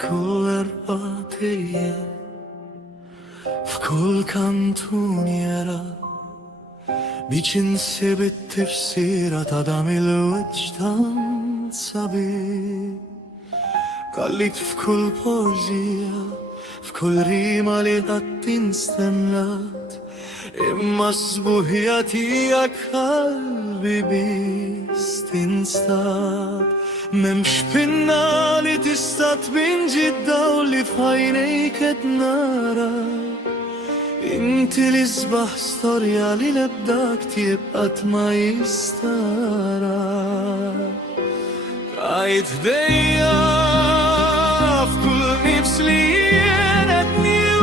كل رقاتية في كل كانتونيرة بيتنسب التفسير تدعم الوجدان صبي قلت في كل بوجية في كل ريمة لقد تنستنلات إما صبوهياتي يا قلبي بيستنستات ممش بينا اللي تستات بين جدة واللي في عينيك تنارا انت اللي صبح ستوريا اللي لبداك تبقى ما يستارا قايد ديا في كل نفس لينتني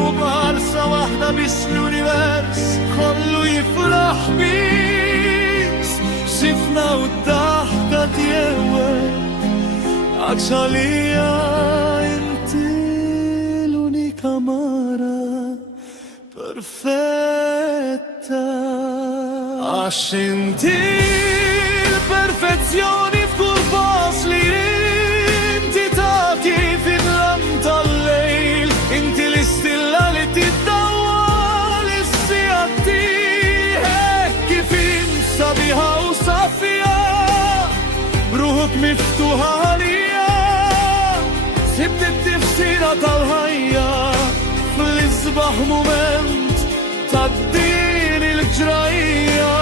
وبعرسة واحدة بس اليونيفرس كله يفرح بيس شفنا والضحكة تيوه عكشاليا انت l'unica amara perfetta Ascenti perfezioni f'kull pass li inti tagħti fil-lam tal-lejl inti l-istilla li tiddawwa l-sijatti hekk kif sabiħa u safija ruħuk miftuħa għalija sibt it-tifsira tal-ħajja fl-isbaħ moment tad-din il-ġrajja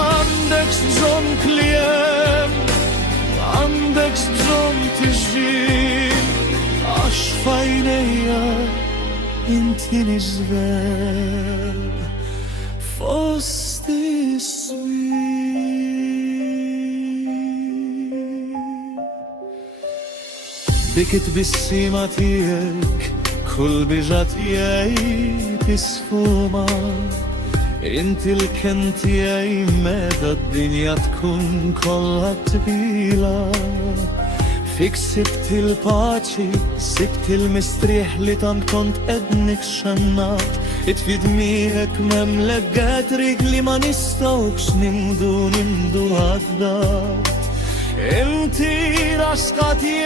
għandek bżonn kliem għandek bżonn tiġġiel għax f'għajnejja inti niżvel fost بك تبسيمة تيك كل بيجا تياي تسفوما انت الكن تياي مدى الدنيا تكون كلها تبيلة فيك سبت الباتشي سبت المستريح اللي طن كنت ادنك شنات اتفيد ميهك مملقات رجلي ما نستوكش نمدو هدات انتي رشقتي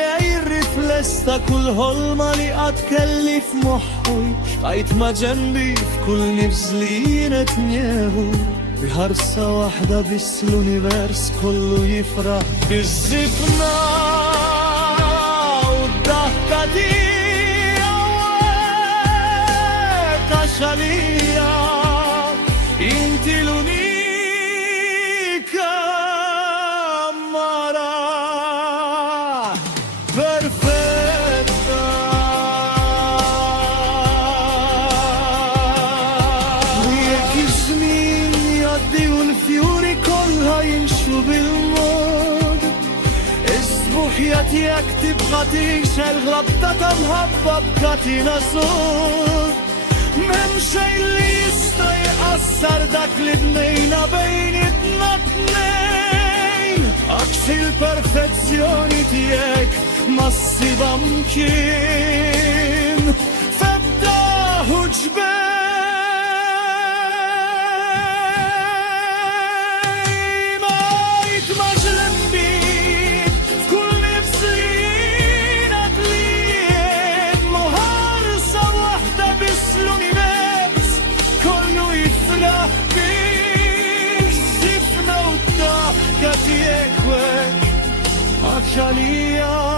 الرفلس تا كل هلمة li qad kelli f'moħħi xqajt ma ġenbi f'kull nifs li jienet nieħu biħarsa waħda biss l-univers kollu jifraħ biż-żifna u d-daħka tiegħek għax għalija inti l-unika Jatijak tibqa tixel glabta ta' mħabba b'katina sud Mem xejn li jista' jqassar dak li bnejna bejnietna tnejn Għaks il-perfezzjoni tiegħek ma ssiba mkien f'ebda ħuġbejn Għalija